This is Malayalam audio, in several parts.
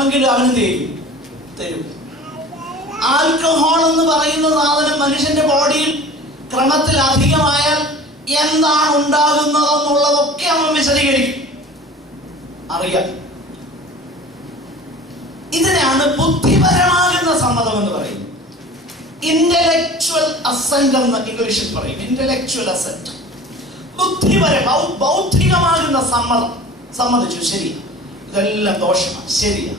വേണമെങ്കിലും അവന് തരും. ആൽക്കഹോൾ എന്ന് പറയുന്ന സാധനം മനുഷ്യന്റെ ബോഡിയിൽ ക്രമത്തിൽ അധികമായാൽ എന്താണ് ഉണ്ടാകുന്നതെന്നുള്ളതൊക്കെ അവൻ വിശദീകരിക്കും, അറിയാം. ഇതിനാണ് ബുദ്ധിപരമാകുന്ന സമ്മതം എന്ന് പറയുന്നത്. ഇന്റലക്ച്വൽ അസെന്റ് എന്ന് ഇംഗ്ലീഷിൽ പറയും. ഇന്റലക്ച്വൽ അസെന്റ്, ബൗദ്ധികമാകുന്ന സമ്മതം. സമ്മതിച്ചു, ശരിയാ, ഇതെല്ലാം ദോഷമാണ്, ശരിയാ.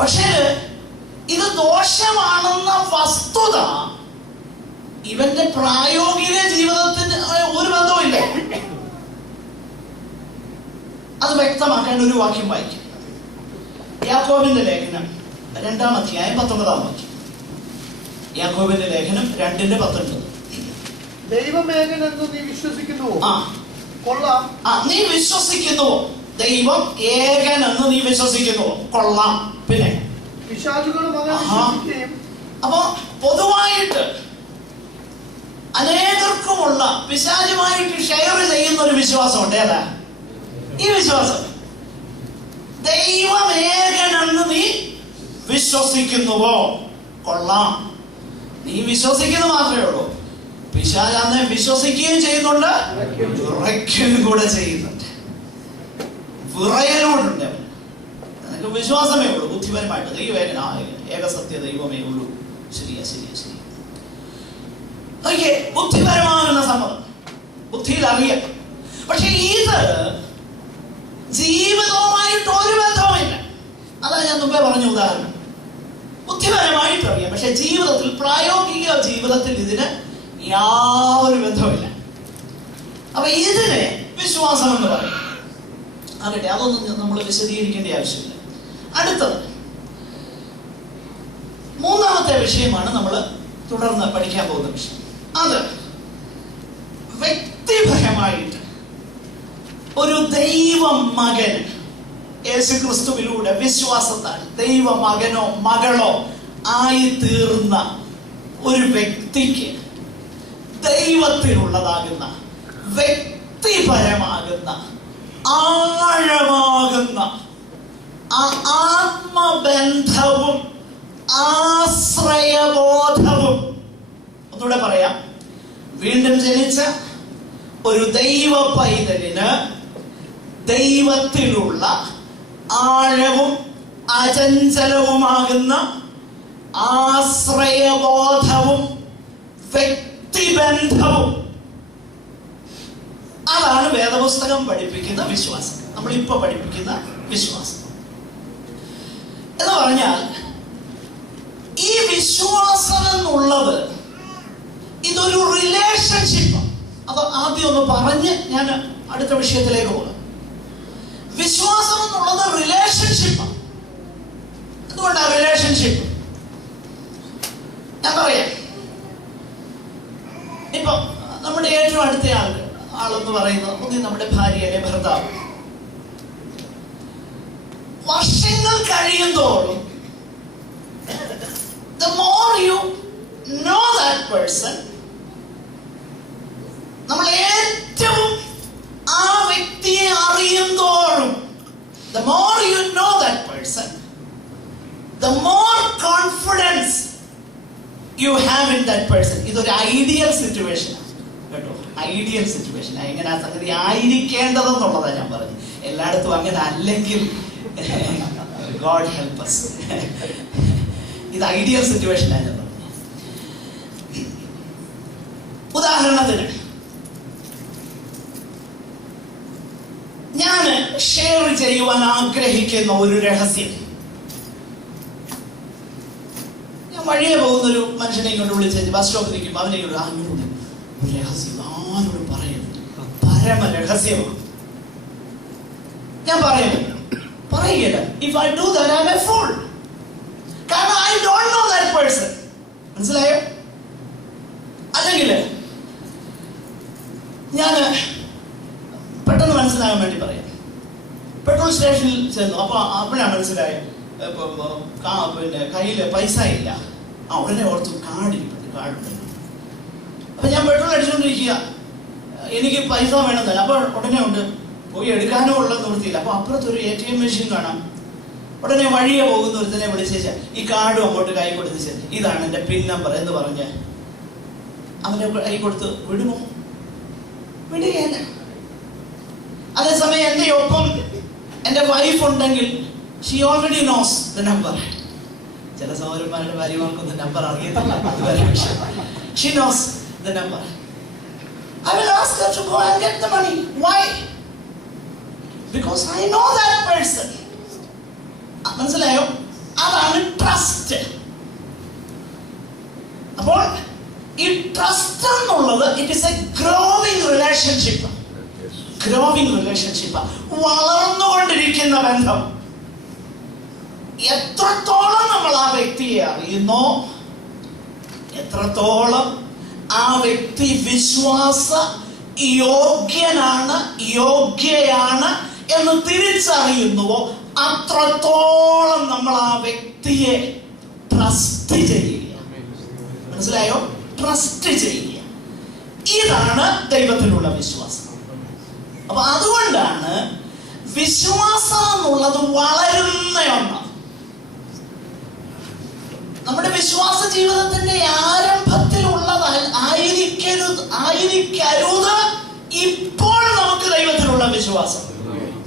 പക്ഷേ ഇത് ദോഷമാണെന്ന വസ്തുത ഇവന്റെ പ്രായോഗിക ജീവിതത്തിന് ഒരു ബന്ധവുമില്ല. അത് വ്യക്തമാക്കാൻ ഒരു വാക്യം വായിക്കും. യാക്കോബിന്റെ ലേഖനം 2-ാം അധ്യായം 19-ാം വാക്യം. യാക്കോബിന്റെ ലേഖനം 2:19. ദൈവമേകനെന്ന് നീ വിശ്വസിക്കുന്നുവോ? കൊള്ളാം. നീ വിശ്വസിക്കുന്നുവോ? ദൈവം ഏകനെന്ന് നീ വിശ്വസിക്കുന്നുവോ? കൊള്ളാം. പിന്നെ പിശാചുകളും അപ്പൊ പൊതുവായിട്ട് അനേകർക്കുമുള്ള പിശാചുമായിട്ട് ഷെയർ ചെയ്യുന്ന ഒരു വിശ്വാസമുണ്ട്. ഏതാ ഈ വിശ്വാസം? ദൈവം ഏകനെന്ന് നീ വിശ്വസിക്കുന്നുവോ? കൊള്ളാം. നീ വിശ്വസിക്കുന്നത് മാത്രമേ ഉള്ളൂ. പിശാചാന്നെ വിശ്വസിക്കുകയും ചെയ്യുന്നുണ്ട്, വിറയ്ക്കുകയും കൂടെ ചെയ്യുന്നുണ്ട്. വിറയലോടുണ്ട്. നിനക്ക് വിശ്വാസമേ ഉള്ളൂ ബുദ്ധിപരമായിട്ട്. ദൈവം ഏകസത്യ ദൈവമേ ഉള്ളൂ. ശരിയാ. നോക്കിയേ, ബുദ്ധിപരമാകുന്ന സമ്മതം, ബുദ്ധിയിൽ അറിയാം. പക്ഷെ ഇത് ജീവിതവുമായിട്ട് ഒരു ബന്ധവുമില്ല. അതാ ഞാൻ മുമ്പേ പറഞ്ഞ ഉദാഹരണം. ബുദ്ധിപരമായിട്ട് അറിയാം, പക്ഷെ ജീവിതത്തിൽ, പ്രായോഗിക ജീവിതത്തിൽ ഇതിന് യാതൊരു ബന്ധവുമില്ല. അപ്പൊ ഇതിനെ വിശ്വാസം എന്ന് പറയും. അറിയട്ടെ, അതൊന്നും നമ്മൾ വിശദീകരിക്കേണ്ട ആവശ്യമില്ല. അടുത്തത് 3-ാമത്തെ വിഷയമാണ് നമ്മൾ തുടർന്ന് പഠിക്കാൻ പോകുന്ന വിഷയം. അത് വ്യക്തിപരമായിട്ട് ഒരു ദൈവ മകൻ യേശുക്രിസ്തുവിലൂടെ വിശ്വാസത്താൽ ദൈവ മകനോ മകളോ ആയി തീർന്ന ഒരു വ്യക്തിക്ക് ദൈവത്തിലുള്ളതാകുന്ന വ്യക്തിപരമാകുന്ന ആഴമാകുന്ന ആത്മബന്ധവും ആശ്രയബോധവും, ഒന്നുകൂടെ പറയാം, വീണ്ടും ജനിച്ച ഒരു ദൈവ പൈതലിന് ദൈവത്തിലുള്ള ആഴവും അചഞ്ചലവുമാകുന്ന ആശ്രയബോധവും വ്യക്തിബന്ധവും, അതാണ് വേദപുസ്തകം പഠിപ്പിക്കുന്ന വിശ്വാസം. നമ്മളിപ്പോ പഠിപ്പിക്കുന്ന വിശ്വാസം എന്ന് പറഞ്ഞാൽ, ഈ വിശ്വാസം എന്നുള്ളത് ഇതൊരു റിലേഷൻഷിപ്പ്. അത് ആദ്യം ഒന്ന് പറഞ്ഞ് ഞാൻ അടുത്ത വിഷയത്തിലേക്ക് പോകാം. വിശ്വാസം എന്നുള്ളത് റിലേഷൻഷിപ്പ്. എന്തുകൊണ്ടാണ് റിലേഷൻഷിപ്പ്? ഞാൻ പറയാം. ഇപ്പൊ നമ്മുടെ ഏറ്റവും അടുത്ത ആളെന്ന് പറയുന്നത് നമ്മുടെ ഭാര്യയുടെ ഭർത്താവ്. വർഷങ്ങൾ കഴിയുന്തോറും the more you know that person, നമ്മൾ ഏറ്റവും ആ വ്യക്തിയെ അറിയുന്തോറും, the more you know that person, the more confidence you have in that person. ഇതൊരു ഐഡിയൽ സിറ്റുവേഷൻ കേട്ടോ, ഐഡിയൽ സിറ്റുവേഷൻ. എങ്ങനെ ആ സംഗതി ആയിരിക്കേണ്ടതെന്നുള്ളതാണ് ഞാൻ പറഞ്ഞു. എല്ലായിടത്തും അങ്ങനെ അല്ലെങ്കിൽ God help us. ഇത് ഐഡിയൽ സിറ്റുവേഷൻ ആണ് ഞാൻ പറഞ്ഞത്. ഉദാഹരണത്തിന് ഞാൻ ഷെയർ ചെയ്യുവാൻ ആഗ്രഹിക്കുന്ന ഒരു രഹസ്യം, ഞാൻ വഴിയെ പോകുന്ന ഒരു മനുഷ്യനെ ഇങ്ങോട്ട് വിളിച്ച് ബസ് സ്റ്റോപ്പിൽ നിൽക്കുമ്പോൾ അവനെ ഇങ്ങോട്ട് അങ്ങോട്ട് ഒരു രഹസ്യം ആരോട് പറയുന്നത്, പരമ രഹസ്യമാണ്. ഞാൻ പറയുകയില്ല. If I do that, I'm a fool. കാരണം I don't know that person. മനസ്സിലായോ? അല്ലെങ്കിൽ ഞാൻ പെട്ടെന്ന് മനസ്സിലാകാൻ വേണ്ടി പറയാം. പെട്രോൾ സ്റ്റേഷനിൽ ചെന്നു. അപ്പോഴാണ് മനസ്സിലായത് പിന്നെ കയ്യിൽ പൈസ ഇല്ല. ഉടനെ ഓർത്തു കാർഡുണ്ട്. അപ്പൊ ഞാൻ പെട്രോൾ അടിച്ചുകൊണ്ടിരിക്കുക, എനിക്ക് പൈസ വേണമെന്നല്ല. അപ്പോൾ ഉടനെ ഉണ്ട് പോയി എടുക്കാനോ ഉള്ള നിവൃത്തിയില്ല. അപ്പൊ അപ്പുറത്തൊരു ATM മെഷീൻ കാണാം. ഉടനെ വഴിയെ പോകുന്ന ഒരുത്തനെ വിളിച്ചേച്ച ഈ കാർഡും അങ്ങോട്ട് കൈ കൊടുത്ത് ഇതാണ് എന്റെ പിൻ നമ്പർ എന്ന് പറഞ്ഞ് അവന്റെ കൈ കൊടുത്ത് വിടുമോ? വിടുകയല്ല. അതേസമയം എന്റെ ഒപ്പം എന്റെ വൈഫ് ഉണ്ടെങ്കിൽ she already knows the number. ചില സഹോദരന്മാരുടെ ഭാര്യമാർക്കൊന്നും നമ്പർ അറിയത്തില്ല. She knows the number. I will ask her to go and get the money. Why? Because I know that person. മനസ്സിലായോ? അതാണ് ട്രസ്റ്റ്. അപ്പോൾ ഈ ട്രസ്റ്റ് എന്നുള്ളത് it is A growing relationship. Growing relationship, വളർന്നുകൊണ്ടിരിക്കുന്ന ബന്ധം. എത്രത്തോളം നമ്മൾ ആ വ്യക്തിയെ അറിയുന്നോ, എത്രത്തോളം ആ വ്യക്തി വിശ്വാസ യോഗ്യയാണ് എന്ന് തിരിച്ചറിയുന്നുവോ അത്രത്തോളം നമ്മൾ ആ വ്യക്തിയെ ട്രസ്റ്റ് ചെയ്യുക. മനസ്സിലായോ? ട്രസ്റ്റ് ചെയ്യുക. ഇതാണ് ദൈവത്തിലുള്ള വിശ്വാസം. അപ്പൊ അതുകൊണ്ടാണ് വിശ്വാസം എന്നുള്ളത് വളരുന്ന ഒന്നാണ്. നമ്മുടെ വിശ്വാസ ജീവിതത്തിന്റെ ആയിരിക്കരുത് ഇപ്പോൾ നമുക്ക് ദൈവത്തിലുള്ള വിശ്വാസം.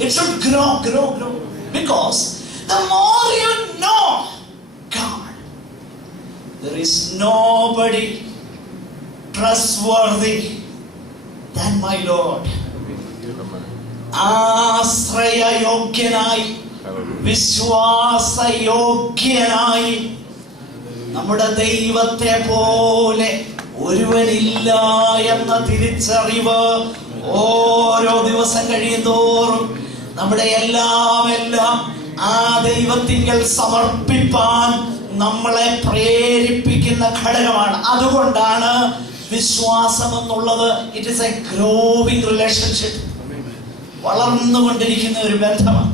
It should grow. Because the more you know God, there is nobody trustworthy than my Lord. ആശ്രയയോഗ്യനായി, വിശ്വാസയോഗ്യനായി നമ്മുടെ ദൈവത്തെ പോലെ ഒരുവനില്ല എന്ന തിരിച്ചറിവ് ഓരോ ദിവസം കഴിയുന്തോറും നമ്മുടെ എല്ലാം ആ ദൈവത്തിങ്കൽ സമർപ്പിപ്പാൻ നമ്മളെ പ്രേരിപ്പിക്കുന്ന ഘടകമാണ്. അതുകൊണ്ടാണ് വിശ്വാസം എന്നുള്ളത് it is A growing relationship. വളർന്നുകൊണ്ടിരിക്കുന്ന ഒരു ബന്ധമാണ്.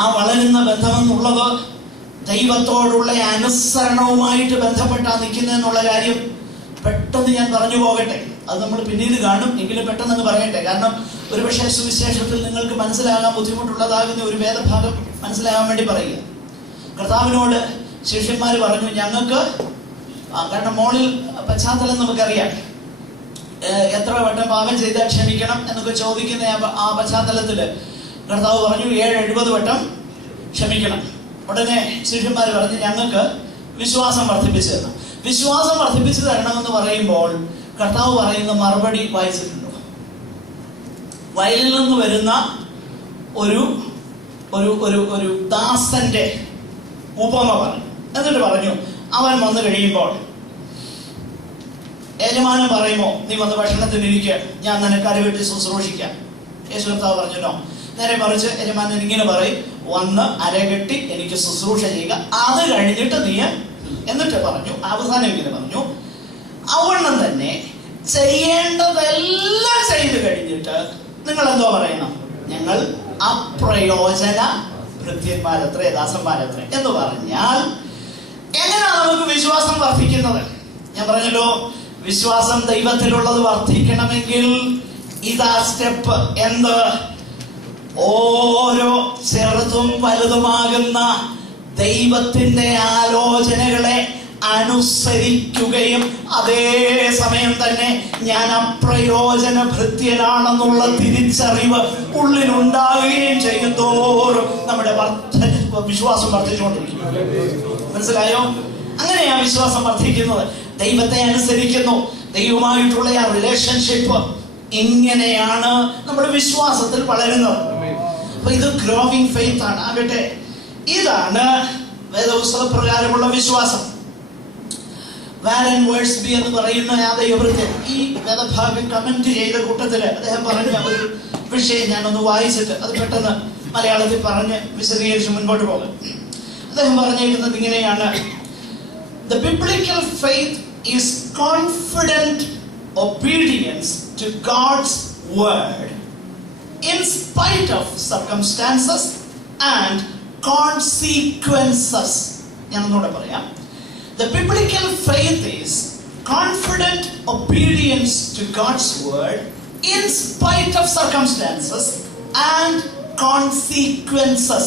ആ വളരുന്ന ബന്ധമെന്നുള്ളത് ദൈവത്തോടുള്ള അനുസരണവുമായിട്ട് ബന്ധപ്പെട്ടാണ് നിൽക്കുന്നതെന്നുള്ള കാര്യം പെട്ടെന്ന് ഞാൻ പറഞ്ഞു പോകട്ടെ. അത് നമ്മൾ പിന്നീട് കാണും, എങ്കിലും പെട്ടെന്ന് പറയട്ടെ. കാരണം ഒരുപക്ഷെ സുവിശേഷത്തിൽ നിങ്ങൾക്ക് മനസ്സിലാകാൻ ബുദ്ധിമുട്ടുള്ളതാകുന്ന ഒരു വേദഭാഗം മനസ്സിലാകാൻ വേണ്ടി പറയുക. കർത്താവിനോട് ശിഷ്യന്മാർ പറഞ്ഞു, ഞങ്ങൾക്ക് കാരണം മോളിൽ പശ്ചാത്തലം നമുക്കറിയാം, എത്ര വട്ടം പാപം ചെയ്താൽ ക്ഷമിക്കണം എന്നൊക്കെ ചോദിക്കുന്ന ആ പശ്ചാത്തലത്തില് കർത്താവ് പറഞ്ഞു 70 വട്ടം ക്ഷമിക്കണം. ഉടനെ ശിഷ്യന്മാർ പറഞ്ഞു, ഞങ്ങൾക്ക് വിശ്വാസം വർദ്ധിപ്പിച്ചു തരണം. വിശ്വാസം വർദ്ധിപ്പിച്ചു തരണമെന്ന് പറയുമ്പോൾ കർത്താവ് പറയുന്ന മറുപടി വായിച്ചിട്ടുണ്ടോ? വയലിൽ നിന്ന് വരുന്ന ഒരു ഒരു ഒരു ഒരു ദാസന്റെ ഉപമ പറഞ്ഞു. എന്നിട്ട് പറഞ്ഞു, അവൻ വന്നു കഴിയുമ്പോൾ യജമാനൻ പറയുമോ, നീ വന്ന് ഭക്ഷണത്തിനിരിക്കുക, ഞാൻ നിനക്ക് അരവെട്ടി ശുശ്രൂഷിക്കാം. യേശു കർത്താവ് പറഞ്ഞല്ലോ, നേരെ മറിച്ച് യജമാനൻ ഇങ്ങനെ പറയും, വന്ന് അരകെട്ടി എനിക്ക് ശുശ്രൂഷ ചെയ്യുക, അത് കഴിഞ്ഞിട്ട് നീ. എന്നിട്ട് പറഞ്ഞു, അവസാനം ഇങ്ങനെ പറഞ്ഞു, അവണ്ണം തന്നെ ചെയ്യേണ്ടതെല്ലാം ചെയ്തു കഴിഞ്ഞിട്ട് നിങ്ങൾ എന്തോ പറയണം, ഞങ്ങൾ അപ്രയോജന ഭൃത്യന്മാരത്രേ, ദാസന്മാരത്രേ എന്ന് പറഞ്ഞാൽ എങ്ങനെയാണ് നമുക്ക് വിശ്വാസം വർദ്ധിക്കുന്നത്? ഞാൻ പറഞ്ഞല്ലോ, വിശ്വാസം ദൈവത്തിലുള്ളത് വർദ്ധിക്കണമെങ്കിൽ ഇതാ സ്റ്റെപ്പ്. എന്ത്? ഓരോ ചെറുതും വലുതുമാകുന്ന ദൈവത്തിന്റെ ആലോചനകളെ അനുസരിക്കുകയും അതേ സമയം തന്നെ ഞാൻ അപ്രയോജന ഭൃത്യനാണെന്നുള്ള തിരിച്ചറിവ് ഉള്ളിലുണ്ടാവുകയും ചെയ്യുന്തോറും നമ്മുടെ വിശ്വാസം വർദ്ധിച്ചുകൊണ്ടിരിക്കും. മനസ്സിലായോ? അങ്ങനെയാ വിശ്വാസം വർദ്ധിക്കുന്നത്. ദൈവത്തെ അനുസരിക്കുന്നു, ദൈവമായിട്ടുള്ള ആ റിലേഷൻഷിപ്പ്. ഇങ്ങനെയാണ് നമ്മുടെ വിശ്വാസത്തിൽ വളരുന്നത്. അപ്പൊ ഇത് ഗ്രോവിംഗ് ഫെയ്ത്ത് ആണ്. ആകട്ടെ, ഇതാണ് വേദപുസ്തക പ്രകാരമുള്ള വിശ്വാസം. വാലൻ വേഴ്സ്ബി എന്ന് പറയുന്ന ആ ദൈവവൃത്തൻ ഈ വേദഭാഗം കമന്റ് ചെയ്ത കൂട്ടത്തില് അദ്ദേഹം പറഞ്ഞ ഒരു വിഷയം ഞാനൊന്ന് വായിച്ചിട്ട് അത് പെട്ടെന്ന് മലയാളത്തിൽ പറഞ്ഞ് വിശദീകരിച്ച് മുൻപോട്ട് പോകാം. അദ്ദേഹം പറഞ്ഞേക്കുന്നത് ഇങ്ങനെയാണ്: The biblical faith is confident obedience to God's word in spite of circumstances and consequences. ഞാൻ ഒന്നുകൂടെ പറയാം. The biblical faith is confident obedience to God's word in spite of circumstances and consequences.